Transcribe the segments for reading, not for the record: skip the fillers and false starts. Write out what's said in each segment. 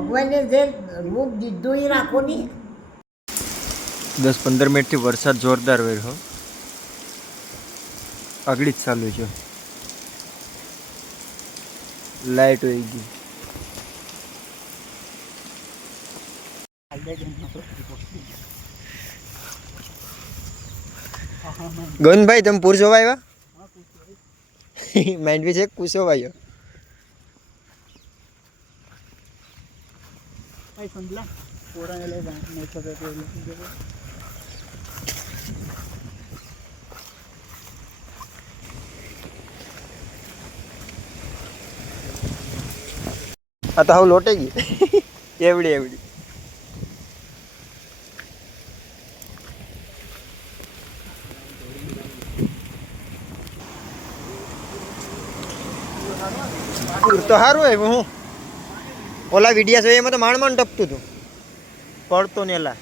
ભગવાને જે રૂપ દીધું એ રાખો ની. 10-15 મિનિટથી વરસાદ જોરદાર વર્યો. આગળ જ ચાલુ છે. લાઈટ વહી ગઈ. ગોવિંદભાઈ તમે પૂર જોવા આવ્યા? માંડવી છે પૂછો ભાઈઓ. આ તો હવે લોટે ગઈ એવડી એવડી. તો સારું આવ્યું. હું ઓલા વિડીયા જોઈએ એમાં તો માંડ ટપતું હતું, પડતો ને એલા.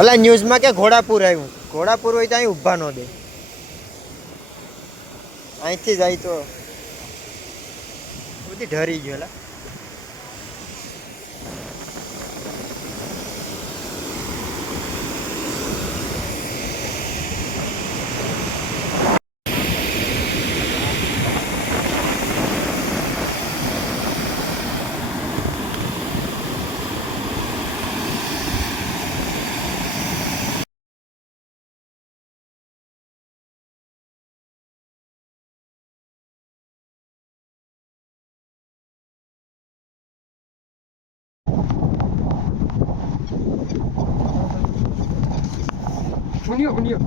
ઓલા ન્યૂઝમાં કે ઘોડાપુર આવ્યું. ઘોડાપુર હોય તો અહીં ઊભા ન દે. અહીંથી જાય તો બધી ઢરી ગયો. Unió.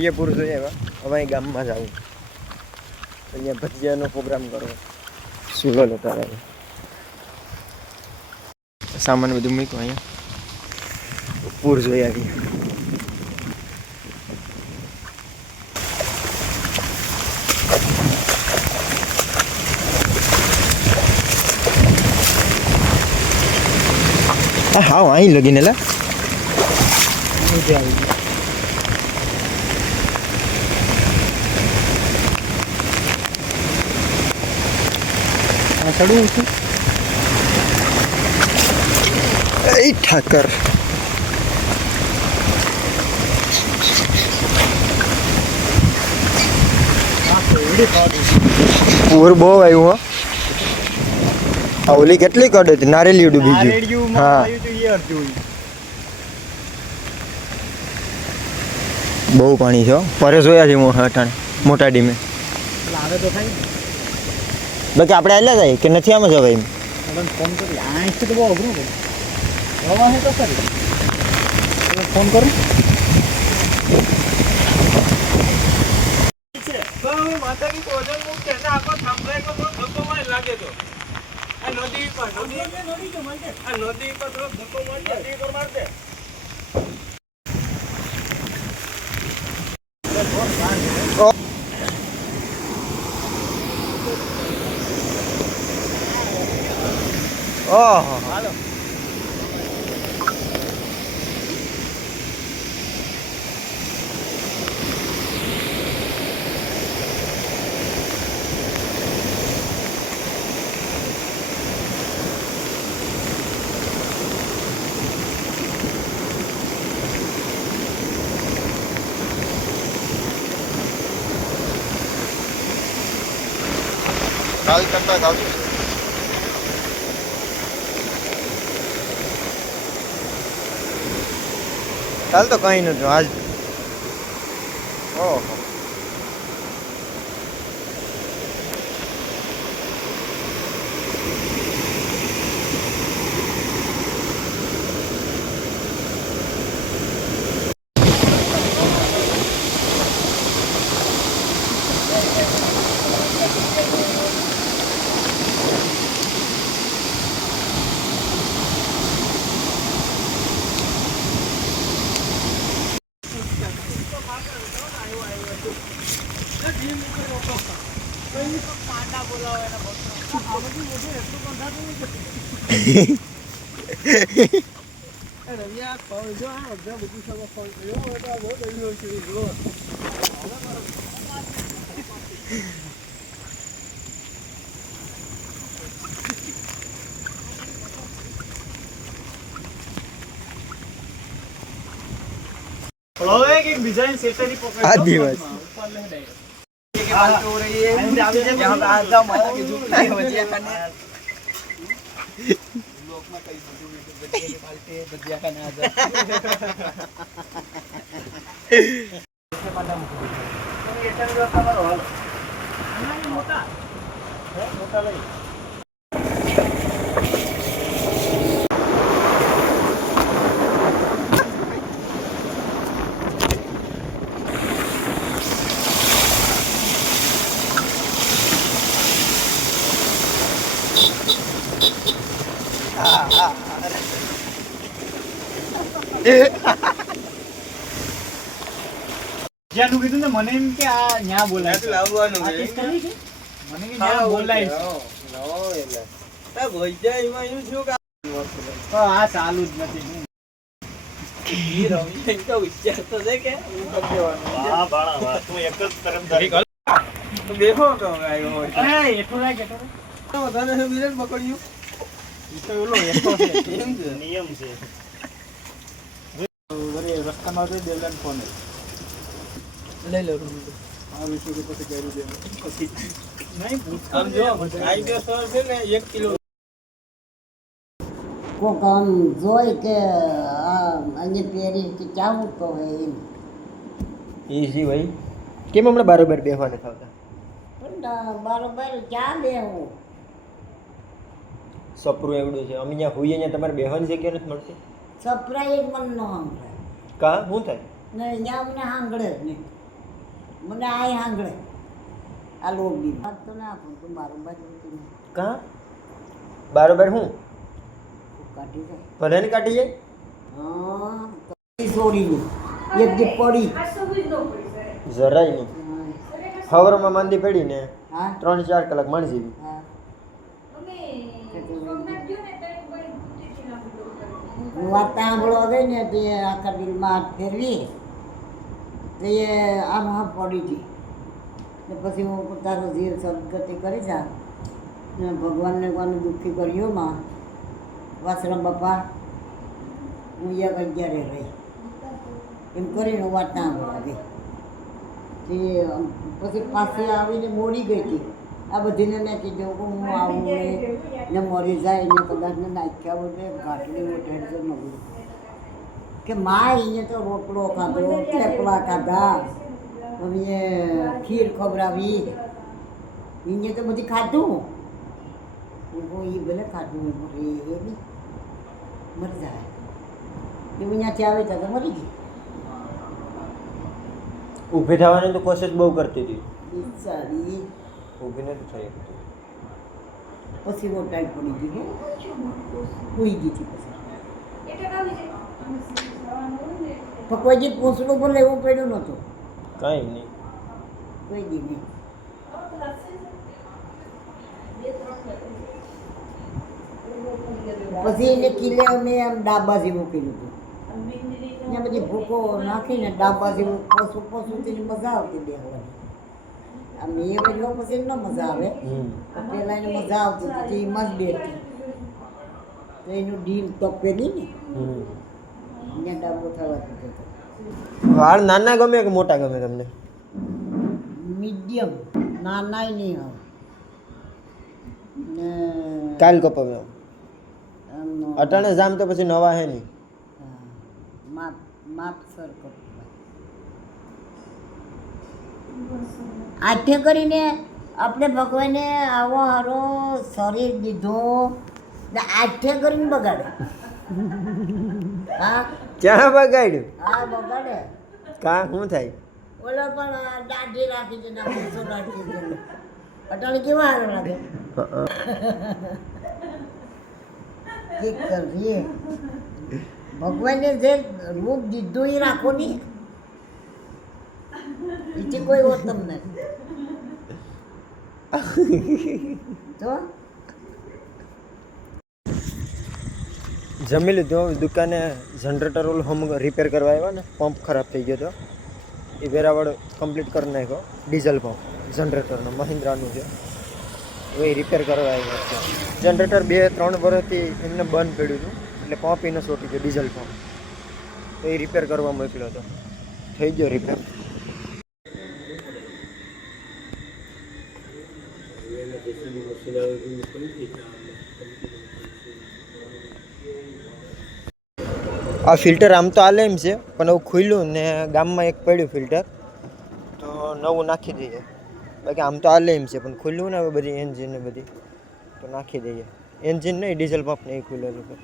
ये पुरुष है હવે ગામમાં જ આવું. અહીંયા ભજીયાનો પ્રોગ્રામ કરો. સુલો લેતા રહે. સામાન બધું મૂકો અહીંયા. પૂર જોઈ આવી. હા અહીં લગીને લા ચડવું છું. એ ઠાકર પૂર બહુ આવ્યું. હો આ ઓલી કેટલી કડે હતી નારેલી ડૂબી ગયું. હા બહુ પાણી છે. પરેશ જોયા છે મોટા ડીમે. બાકી આપણે આવેલા જાય કે નથી આમાં જવાય એમ. ફોન કરી અહીંથી તો બહુ અઘરું છે. તો કરી ફોન કરું. ઓહો હાલો. કાલ કરતા ગાવજો. કાલ તો કઈ નથી આજ. ઓહો આ દિવસ જ્યાંનું કીધું ને મને એમ કે આ ન્યા બોલાય છે. લાવવાનું આ ટેસ્ટ કરવી છે? મને કે ન્યા બોલાય છે. તો આ ચાલુ જ નથી. અરે, એટલું રાખ, એટલું રાખ. ઈ તો ઓલો એકલો છે. નિયમ છે. રસ્તામાં આવતો દેવલાને ફોન લઈ લો આ વિશે કે પછી કર્યું દે પછી નહીં પૂછતો આમ જો કાયદેસર છે ને 1 કિલો કોક આમ જોઈ કે આ અને પહેરી કે ચાવું તો હોય એમ ઈઝી ભાઈ કેમ હમણાં બરોબર બેહવા નથી આવતા પણ બરોબર ક્યાં બેહું સપરું એવડું છે અમે ત્યાં હોઈએ ત્યાં તમારે બેહવાની જગ્યા નથી મળતી સપ્રાઈઝ મને ન સાંભળે કા શું થાય ને અહીંયા મને સાંભળે જ નહીં મને આ સાંભળે આ લોબી વાત તો ના આપું તું બરોબર નથી ને. કા બરોબર હું તું કાઢી જાય ભલે ને કાઢી જાય હા છોડીને એક દી પડી જરાય નહીં ખબરમાં માંદી પડી ને હા 3-4 કલાક માણી જેવી હા વાત સાંભળવા ગઈ ને તે આખા દિલમાં હાથ ફેરવી તો એ આમ પડી હતી ને પછી હું તારો જીવ સદગતિ કરી જા ને ભગવાનને કોને દુઃખી કર્યો માં વાસરામ બાપા હું એક 11 રહી એમ કરીને વાત સાંભળવા ગઈ તે પછી પાછી આવીને મોડી ગઈ હતી આ બધીને મેં કીધું કે હું આવું ને મરી જાય ને કદાચ ને નાખ્યા બધે ઘાટલી ટેન્શન નહોતું કે માં અહીંયા તો રોટલો ખાધો થેપલા ખાધા હવે ખીર ખવડાવી અહીંયા તો બધી ખાધું એ ભલે ખાધું એ બી મરી જાય એ અહીંયાથી આવે તો મરી ગઈ ઊભી થવાની તો કોશિશ બહુ કરતી હતી બિચારી ઊભી નથી થઈ શકતી પછી બહુ ટાઈમ પડી ગઈ સુઈ ગઈ હતી પછી તો કોઈ દી પૂછડું પણ લેવું પડ્યું નહોતું કાંઈ નહીં કોઈ દી નહીં પછી એને કિલ્લે અમે આમ ડાબા જેવું કર્યું હતું ત્યાં બધી ભૂકો નાખીને ડાબા જેવું પશુ પશુથી મજા આવતી બેહવાની આમ એ બધો પછી ન મજા આવે પેલા એને મજા આવતી હતી એમાં જ બેઠી તો એનું ડીલ તપેલી ને ત્યાં ડાબો થવા દીધો હતો વાળ નાના ગમે કે મોટા ગમે તમને મીડિયમ નાનાય નહીં આવે ને કાલ કપાવ્યો આમ અટાણે જામ તો પછી નવા હે નહીં માપ માપસર કરવું આઠે કરીને આપણે ભગવાને આવો હારો શરીર દીધો ને આઠે કરીને બગાડે હા ક્યાં બગાડ્યું હા બગાડે કા શું થાય ઓલો પણ દાઢી રાખી છે ને મૂછો રાખી છે અટાણે કેવા હારો લાગે ઠીક કરીએ ભગવાને જે રૂપ દીધું એ રાખો નહીં એથી કોઈ ઓતમ નથી તો જમી લીધું. દુકાને જનરેટર ઓલું હમ રિપેર કરવા આવ્યા ને, પંપ ખરાબ થઈ ગયો હતો. એ વેરાવળ કમ્પ્લીટ કરી નાખ્યો. ડીઝલ પંપ જનરેટરનો મહિન્દ્રાનું છે. હવે એ રિપેર કરવા આવ્યા છે. જનરેટર 2-3 વર્ષથી એમને બંધ પડ્યું હતું, એટલે પંપ એને સોટી ગયો, ડીઝલ પંપ. તો એ રિપેર કરવા મોકલ્યો હતો. થઈ ગયો રિપેર. આ ફિલ્ટર આમ તો હાલે એમ છે, પણ એવું ખુલ્યું ને ગામમાં એક પડ્યું ફિલ્ટર, તો નવું નાખી દઈએ. બાકી આમ તો હાલે એમ છે, પણ ખુલ્યું ને હવે બધી એન્જિન ને બધી, તો નાખી દઈએ. એન્જિન નહીં, ડીઝલ પંપ નહીં ખુલ્લેલું છે.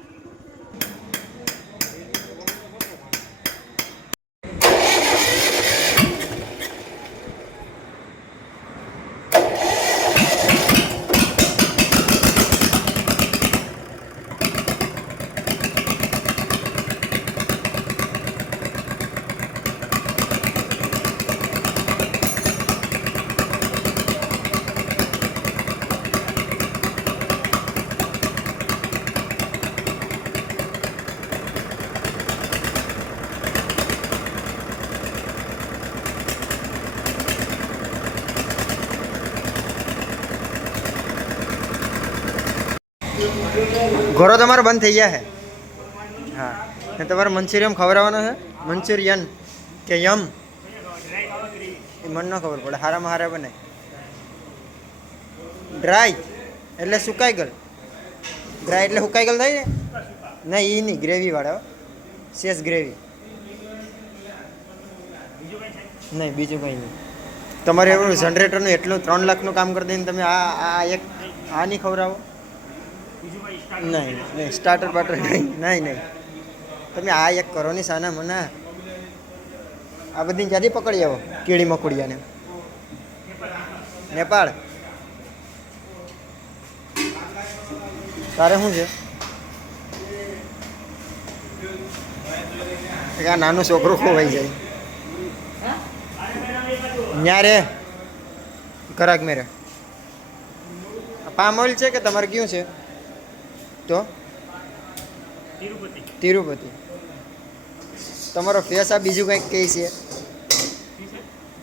ઘોરો તમારો બંધ થઈ ગયા છે. હા, ને તમારે મંચુરિયન ખવડાવવાનો છે. મંચુરિયન કે યમ એ મને ન ખબર પડે. હારામાં હારા બને. ડ્રાય એટલે સુકાઈ ગયેલ. ડ્રાય એટલે સુકાઈ ગયેલ થાય ને. નહીં, એ નહીં, ગ્રેવી વાળા. શેષ ગ્રેવી. નહીં, બીજું કંઈ નહીં. તમારે એવું જનરેટરનું એટલું 3 લાખનું કામ કરી દઈને તમે આ એક આ નહીં ખવડાવો. નહીં નહીં, સ્ટાર્ટર બાટર નહીં. નહીં, તમે આ એક કરો ને સાના મને. આ બધી ક્યાંથી પકડી આવો કીડી મકોડિયાને? નેપાળ. તારે શું છે? આ નાનું છોકરું ખોવાઈ જાય. ન્યારે કરાક મેરે પામ ઓઇલ છે કે તમારે કયું છે? તો તિરુપતિ. તમારો ફેસ આ બીજું કંઈક કહે છે.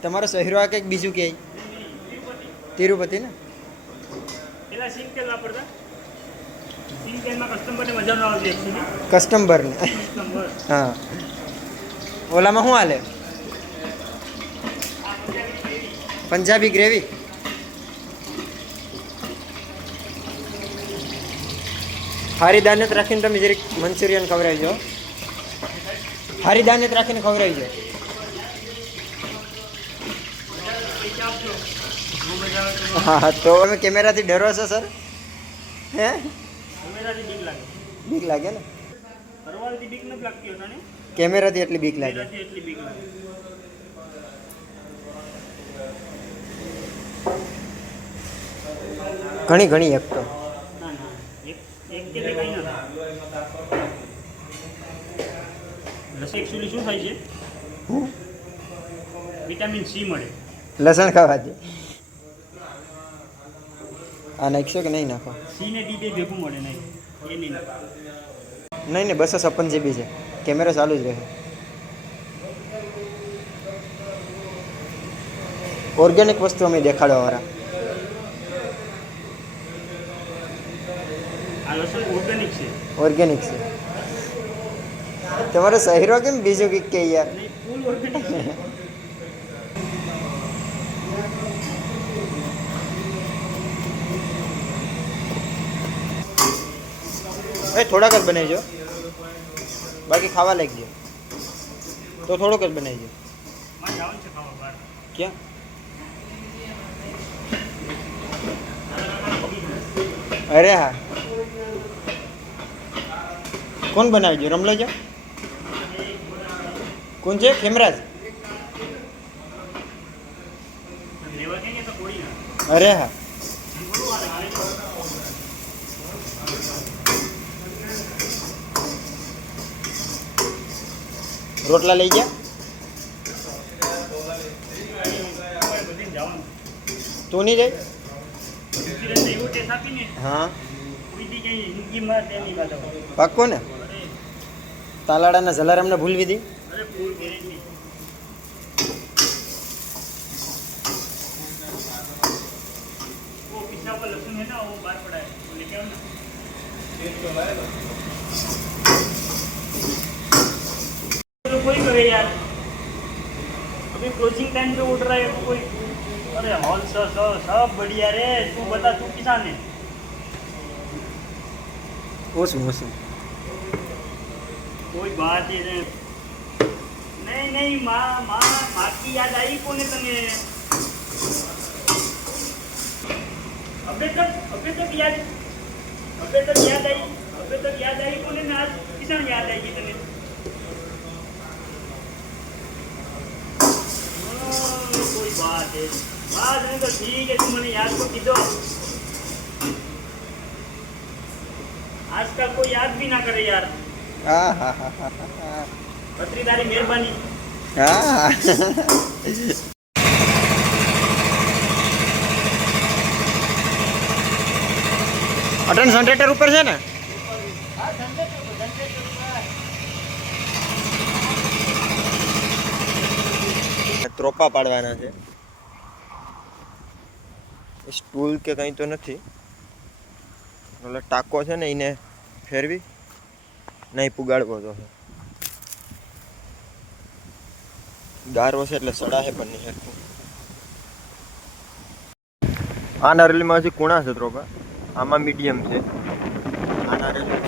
તમારો શહેરો આ કંઈક બીજું કહે. તિરુપતિ ને કસ્ટમબરને. હા, ઓલામાં શું હાલે? પંજાબી ગ્રેવી. હારી દાનેત રાખીને તમે જરીક મંચુરિયન ખવડાવજો. હારી દાનેત રાખીને ખવડાવજો. હા, તો તમે કેમેરાથી ડરો છો સર? હે, બીક લાગે ને? કેમેરાથી એટલી બીક લાગે. ઘણી ઘણી એક તો એકચ્યુઅલી શું થાય છે, વિટામિન સી મળે લસણ ખાવાથી. આ નાખશો કે નહીં નાખો? સી ને ડી ભેગું મળે. નહીં, એ નહીં નાખો. નહીં ને, 256 GB છે. કેમેરો ચાલુ જ રહે. ઓર્ગેનિક વસ્તુ અમે દેખાડવા વાળા. આ લસણ ઓર્ગેનિક છે. ઓર્ગેનિક છે. તમારો શહેરો કેમ બીજું કંઈક કે યાર? નહીં, ફૂલ ઓર્ગેનિક છે. થોડાક જ બનાવજો, બાકી ખાવા લાગજો. તો થોડોક જ બનાવજો. મારે જવાનું છે ખાવા બહાર. ક્યાં? અરે હા, કોણ બનાવજો? રમલો છે? કોણ છે? ખેમરાજ. લેવા જઈએ તો કોળી ના. અરે હા, રોટલા લઈ ગયા? તું નહીં જાય? હા, પાક્કો ને? તાલાડાના જલારામને ભૂલવી દી. अरे फुल गारंटी वो पिछला पर लहसुन है ना वो बाहर पड़ा है वो लेके आओ ना तो कोई करे यार अभी क्लोजिंग टाइम पे उठ रहा है कोई अरे हॉल सब बढ़िया रे तू बता तू किसान है ઓછું ઓછું. कोई बात ही नहीं नहीं नहीं माँ माँ माँ की याद आई कोने तने अबे तक याद आई कोने ने आज किसान याद आई तने कोई बात है बात नहीं तो ठीक है तू मैंने याद को कीधो आजकल कोई याद भी ना करे यार હા હા હા હા पत्री तारी मेहरबानी હા. અટન જનરેટર ઉપર છે ને? ત્રોપા પાડવાના છે. સ્ટૂલ કે કંઈ તો નથી. ઓલો ટાંકો છે ને એને ફેરવી નહીં પુગાડવો તો ગારો છે એટલે સડા છે પણ નહીં હરખું. આ નારેલીમાં હજી કુણા છે ત્રોપા, આમાં મીડિયમ છે. આ નારેલી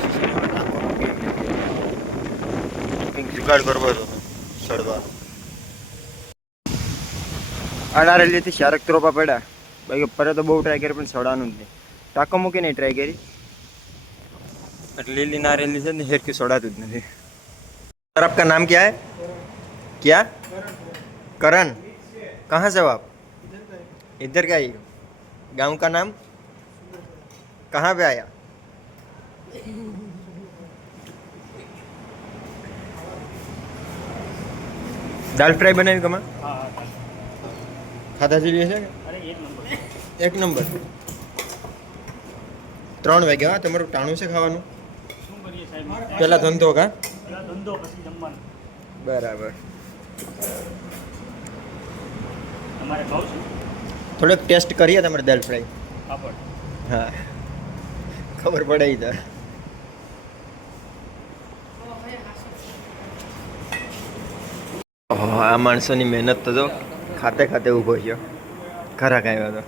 જુગાડ કરવો તો સડવા. આ નારેલીથી શારક ત્રોપા પડ્યા, બાકી પર તો બહુ ટ્રાય કરી પણ સડાનું જ નહીં. ટાંકો મૂકીને ટ્રાય કરી એટલે લીલી नारियल से हेर की सोड़ा दूध नहीं. सर आपका नाम क्या है? क्या? करण. कहाँ से हो आप? इधर का ही. गांव का नाम? कहाँ पे आया? दाल फ्राई बनाई कमा ખાધા જેવી છે. अरे एक नंबर એક નંબર. 3 વાગ્યા હા તમારું ટાણું છે ખાવાનું. શું કરીએ સાહેબ પેલા ધંધો કા પેલા ધંધો પછી જમવાનું બરાબર. તમારે ભાવ છે થોડોક ટેસ્ટ કરીએ તમારે દાલ ફ્રાય. પાપડ હા ખબર પડે ઈ તો. આ માણસોની મહેનત તો જો ખાતે ખાતે ઊભો થયો. ખરાક આવ્યો તો